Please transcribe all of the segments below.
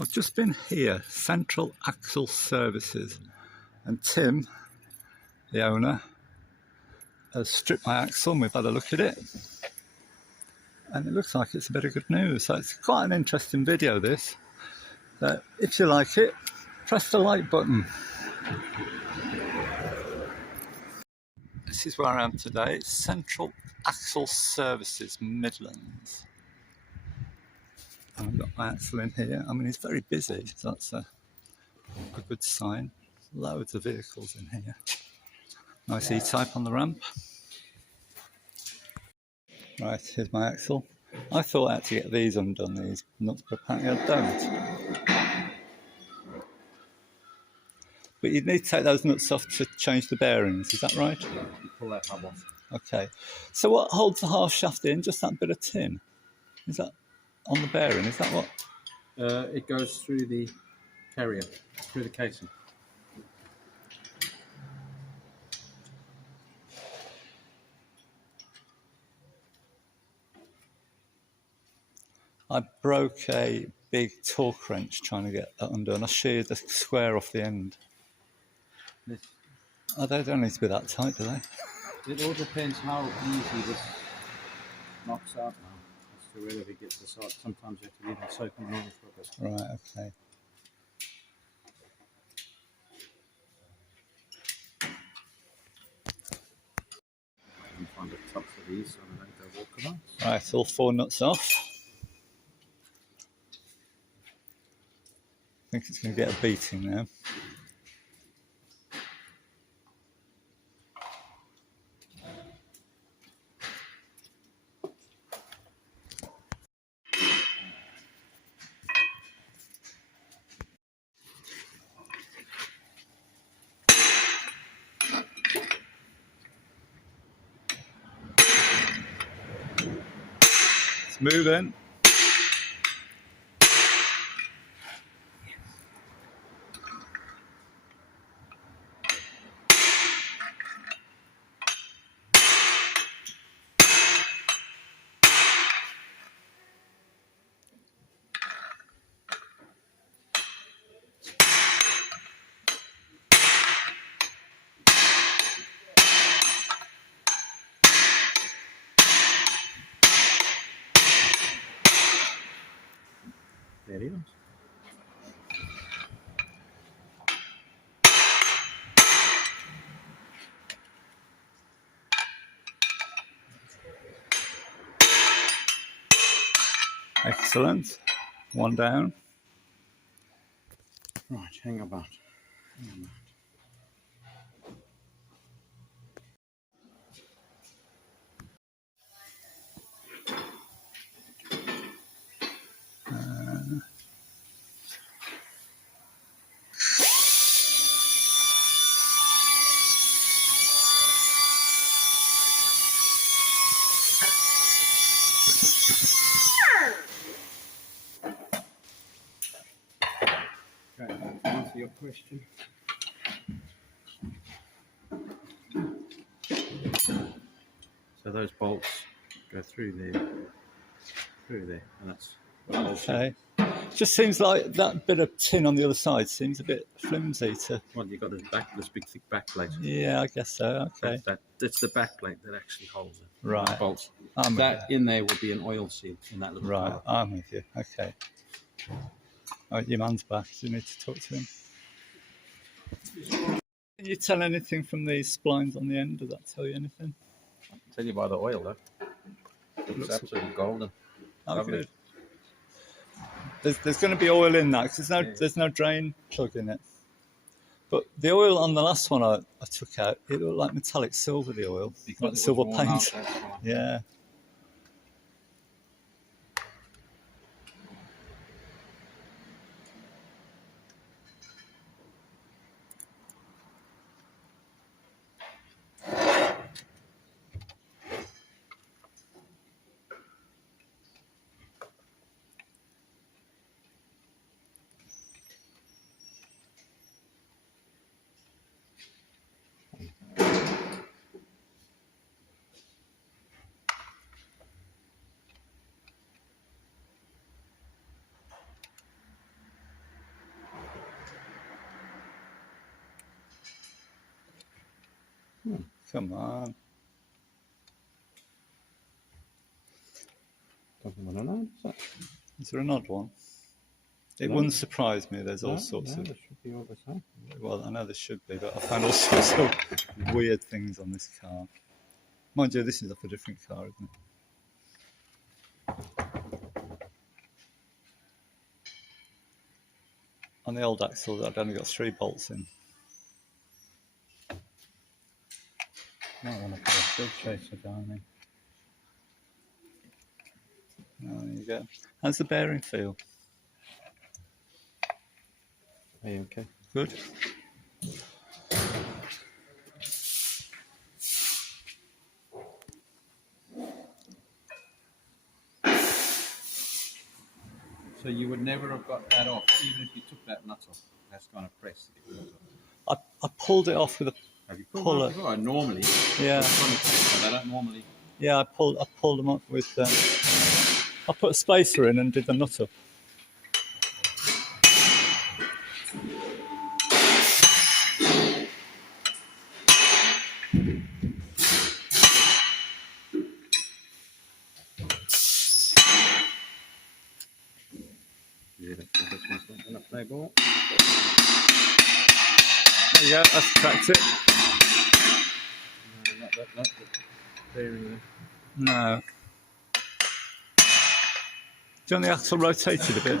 I've just been here, Central Axle Services, and Tim, the owner, has stripped my axle and we've had a look at it. And it looks like it's a bit of good news. So it's quite an interesting video, this. If you like it, press the like button. This is where I am today, Central Axle Services Midlands. I've got my axle in here. I mean, it's very busy, so that's a good sign. Loads of vehicles in here. Nice E-type on the ramp. Right, here's my axle. I thought I had to get these undone, these nuts, but apparently I don't. But you need to take those nuts off to change the bearings, is that right? Yeah, you pull that hub off. Okay. So what holds the half shaft in? Just that bit of tin? Is that on the bearing? Is that what? It goes through the carrier, through the casing. I broke a big torque wrench trying to get that undone. I sheared the square off the end. This. Oh, they don't need to be that tight, do they? It all depends how easy this knocks out now. As to whether it gets the side. Sometimes you have to leave it soaking in oil for a bit. Right, okay. You can find the top of these so they don't go walk around. Right, all 4 nuts off. I think it's going to get a beating now. It's moving. There he is. Excellent. 1 down. Right, hang about. Hang about. Okay, to answer your question. So those bolts go through there, and that's Okay. Just seems like that bit of tin on the other side seems a bit flimsy to... Well, you've got this big thick back plate. Yeah, I guess so. Okay. That's the back plate that actually holds it. Right. The bolts. That in there will be an oil seal in that little Right, part. I'm with you. Okay. Right, your man's back, so you need to talk to him. Can you tell anything from these splines on the end? Does that tell you anything? I'll tell you by the oil, though. It looks absolutely golden. Oh, Lovely. good. There's going to be oil in that because there's no drain plug in it. But the oil on the last one I took out, it looked like metallic silver, the oil. Because like silver paint. Out, yeah. Come on. Doesn't want to know, does it? Is there an odd one? It No. wouldn't surprise me. There's all No, sorts no, of. there should be all the same. Well, I know there should be, but I found all sorts of weird things on this car. Mind you, this is off a different car, isn't it? On the old axle, I've only got 3 bolts in. Might want to put a big chaser down there. Oh, there you go. How's the bearing feel? Are you okay? Good. So you would never have got that off, even if you took that nut off. That's kind of pressed to get the nut off. I pulled it off with a Have you pulled puller. them off before? Normally, Yeah. they don't normally. Yeah, I pulled them up with. I put a spacer in and did the nut up. Yeah, that's one's not play ball. There you go. That's cracked it. No, not that bearing there. No. Do you want the axle rotated a bit?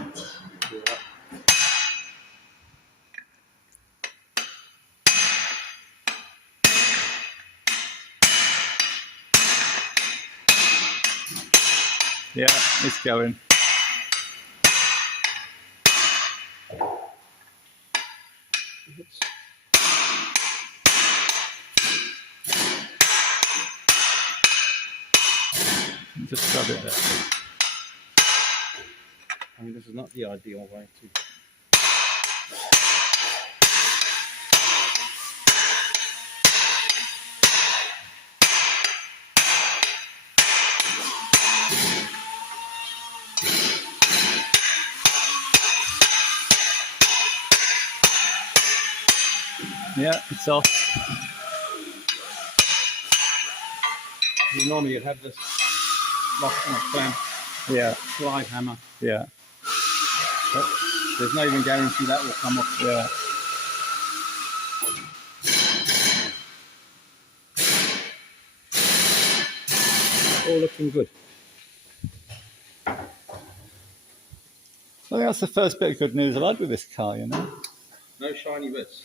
Yeah, it's going. Just grab it there. I mean, this is not the ideal way to. Yeah, it's off. Normally you'd have this locked on a clamp, Yeah, slide hammer, yeah, but there's no even guarantee that will come off. yeah. All looking good. I think that's the first bit of good news I've had with this car, you know. No shiny bits.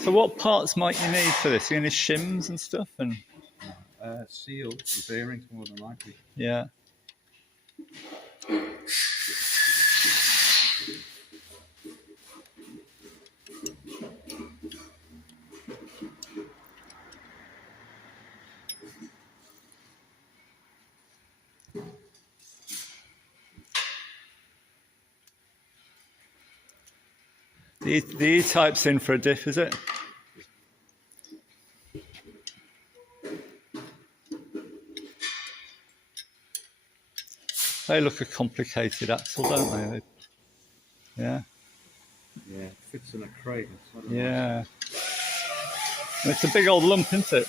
So what parts might you need for this? You need shims and stuff, and Seal, the bearings more than likely. yeah. The E-type's in for a diff, is it? They look a complicated axle, don't they? Yeah. Yeah, it fits in a crate. Yeah. And it's a big old lump, isn't it?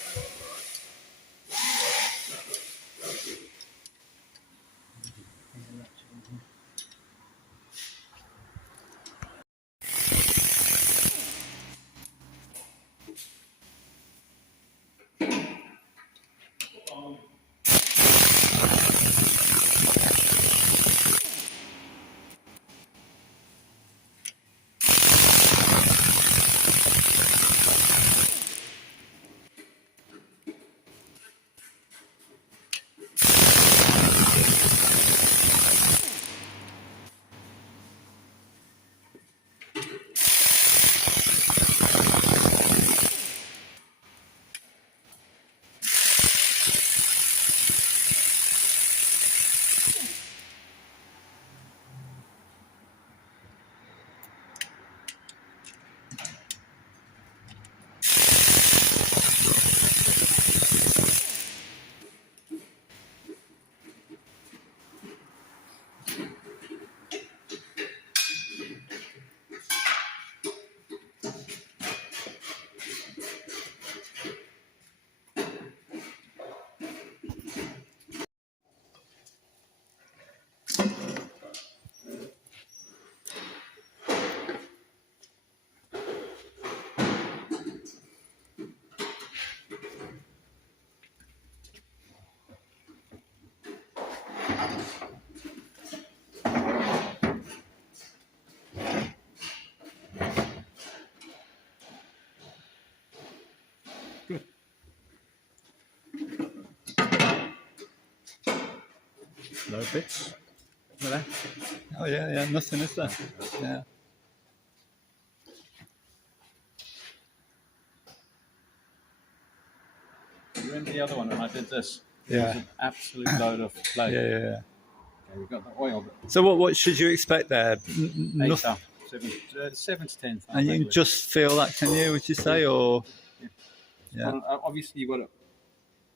No bits. Look at that. Oh yeah, nothing is there? Yeah. Remember the other one when I did this? It Yeah. was an absolute load of clay. Yeah. Okay, we've got the oil, but So what should you expect there? 8 Nothing. up, 7 to 10. And you can just feel that, can you? Would you say, or yeah? Well, obviously, you've got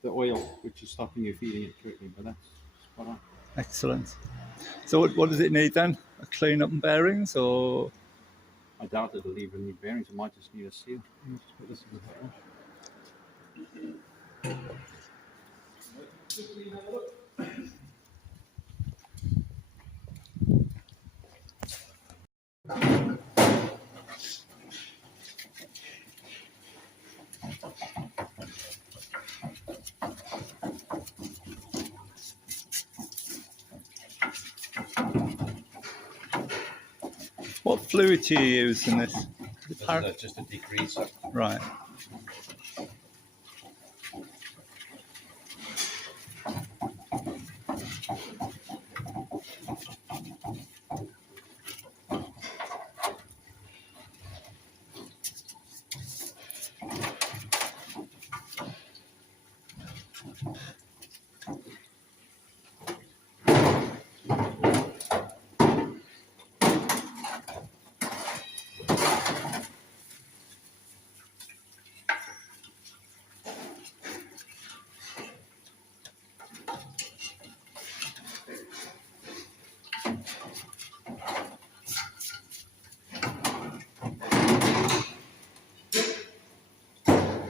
the oil, which is stopping you feeding it correctly, but that's spot on. Excellent. So what does it need then? A clean up and bearings, or I doubt it'll even need bearings. It might just need a seal. Let's just put this in the back. what fluid do you use in this? Just a degreaser. Right.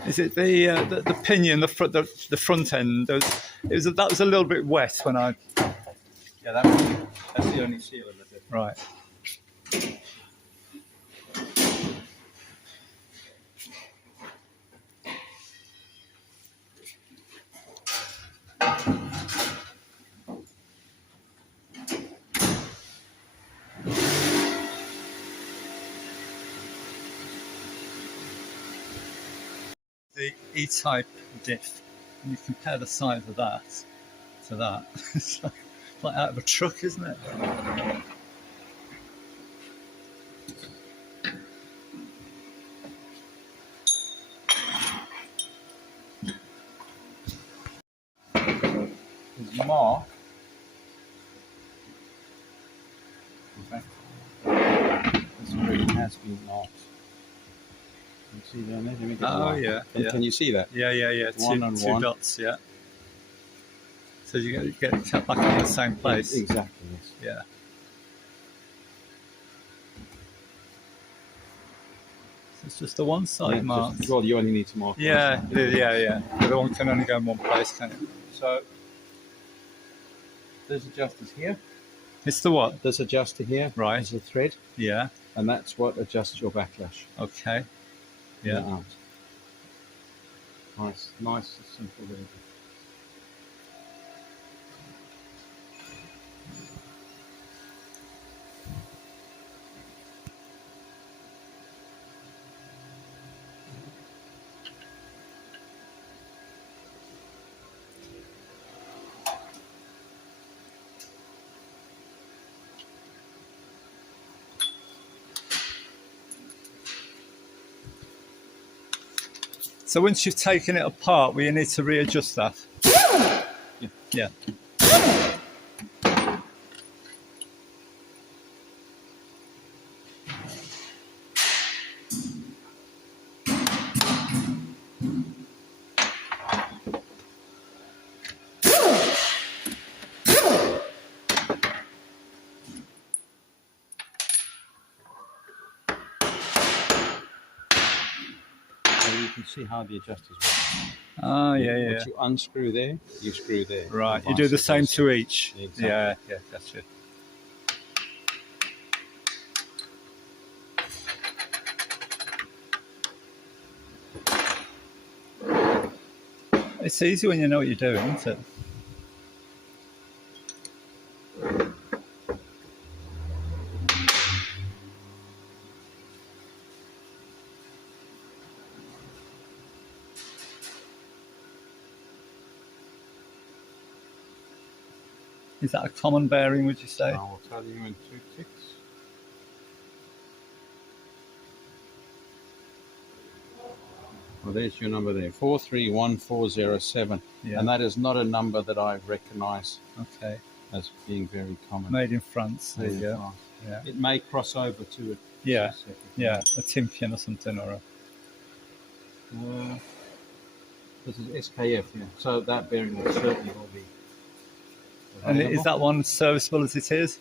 Is it the pinion, the front end? That was a little bit wet when I. Yeah, that's the only seal of it. Right. The E-type diff, and you compare the size of that to that. It's like out of a truck, isn't it? There's mark. In fact, this already has been marked. You see down there? Let me get the Oh mark. yeah. Can you see that? Yeah. One and two one. dots. Yeah. So you get it cut back in the same place. Exactly. Yes. Yeah. So it's just the one side mark. Well, you only need to mark. Yeah. One. The other one can only go in one place, can it? So there's adjusters here. It's the what? There's adjuster here. Right. There's a thread. Yeah. And that's what adjusts your backlash. Okay. Yeah. Out. Nice, simple. Little. So once you've taken it apart, will you need to readjust that? Yeah. You can see how the adjusters work. Oh, yeah. Once you unscrew there, you screw there. Right. You do the same to each. Exactly. Yeah, gotcha. It's easy when you know what you're doing, isn't it? Is that a common bearing, would you say? I will tell you in 2 ticks. Well, there's your number there, 431407. Yeah. And that is not a number that I recognise Okay. as being very common. Made in France. There Made you in go. France. Yeah. It may cross over to it. Yeah. Yeah. A Timpian or something, or a. This is SKF, yeah. So that bearing will certainly will be. And is that one serviceable as it is?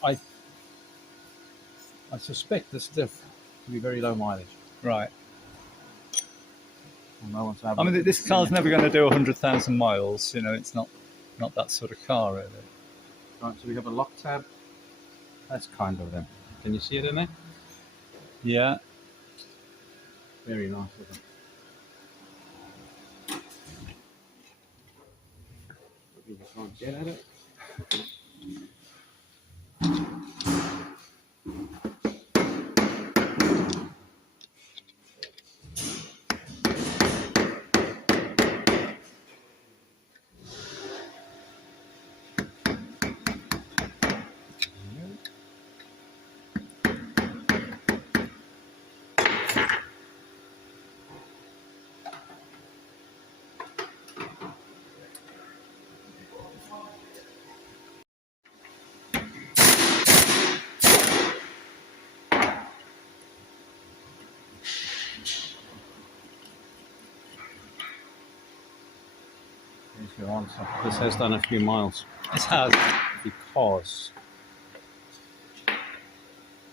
I suspect this diff will be very low mileage. Right. Well, no one's I mean, this car's never going to do 100,000 miles. You know, it's not that sort of car, really. Right, so we have a lock tab. That's kind of them. Can you see it in there? Yeah. Very nice of them. Let me just try and get at it. Here's your answer. This has done a few miles. It has. Because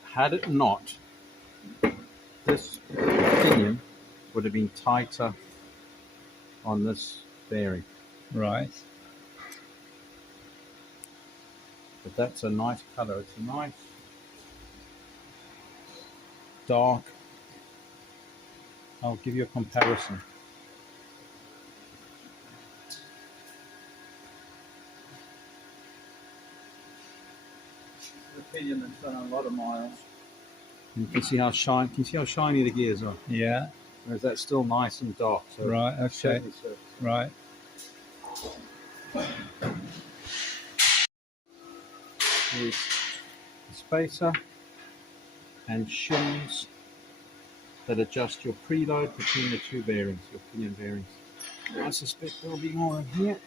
had it not, this pinion would have been tighter on this bearing. Right. But that's a nice colour. It's a nice dark. I'll give you a comparison. The pinion has done a lot of miles. You can see how shiny. Can you see how shiny the gears are? Yeah. Whereas that's still nice and dark. So Right. Okay. certainly so. Right. With the spacer and shims that adjust your preload between the two bearings, your pinion bearings. I suspect there'll be more in here.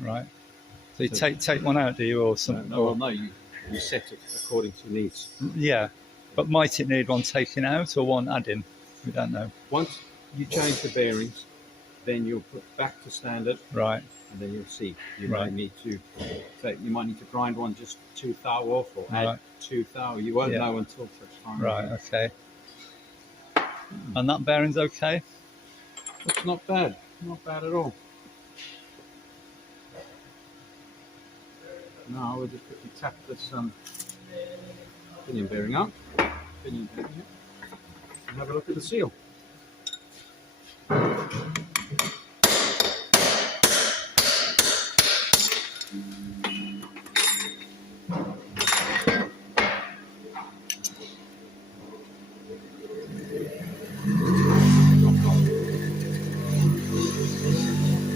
Right. So you take one out, do you, or something? No, you set it according to needs. Yeah. But might it need one taken out or one adding? We don't know. Once you change the bearings, then you'll put back to standard, Right. and then you'll see. You Right. might need to grind one just to thou off, or add Right. to thou. You won't Yeah. know until such time. Right. Okay. And that bearing's okay? It's not bad. Not bad at all. Now we'll just quickly tap this pinion bearing up. And have a look at the seal.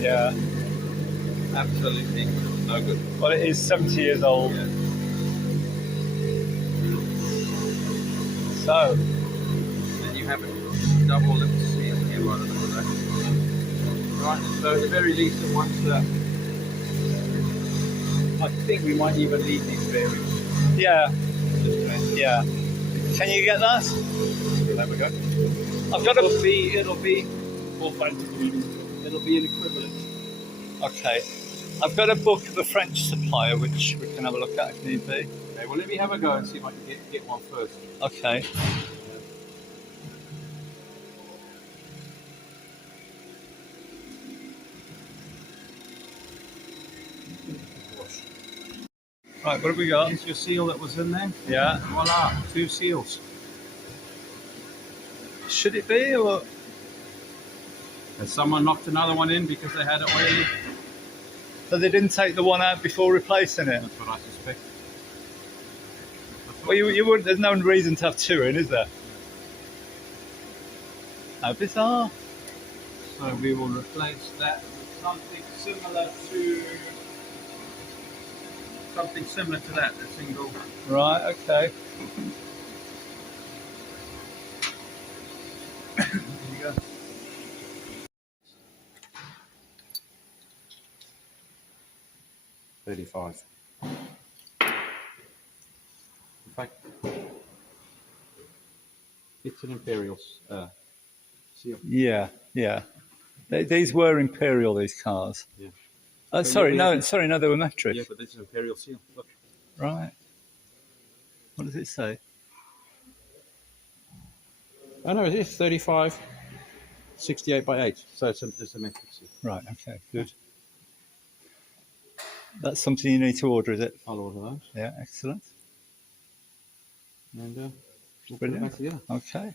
Yeah. Absolutely no good. Well, it is 70 years old. Yeah. So, And you have a double lip seal here right at the back. Right, so at the very least it wants I think we might even leave these bearings. yeah. Just to Yeah. Can you get that? there we go. I've got a. It'll be an equivalent. Okay. I've got a book of a French supplier which we can have a look at if need be. Okay, well let me have a go and see if I can get one first. Okay. Right, what have we got? Here's your seal that was in there. Yeah. Voila, 2 seals. Should it be or? Has someone knocked another one in because they had it oily? So they didn't take the one out before replacing it? That's what I suspect. Well, you wouldn't. There's no reason to have two in, is there? How bizarre. So we will replace that with something similar to that, a single. Right. Okay. There you go. $35. In fact, it's an Imperial seal. Yeah. Yeah. These were Imperial. These cars. Yeah. Sorry, yeah, no, they were metric. Yeah, but this is Imperial seal. Look. Right. What does it say? Oh no, it is 35, 68 by 8. So it's a metric seal. Right. Okay. Good. That's something you need to order, is it? I'll order those. Yeah. Excellent. And we'll put it Brilliant. back together. Okay.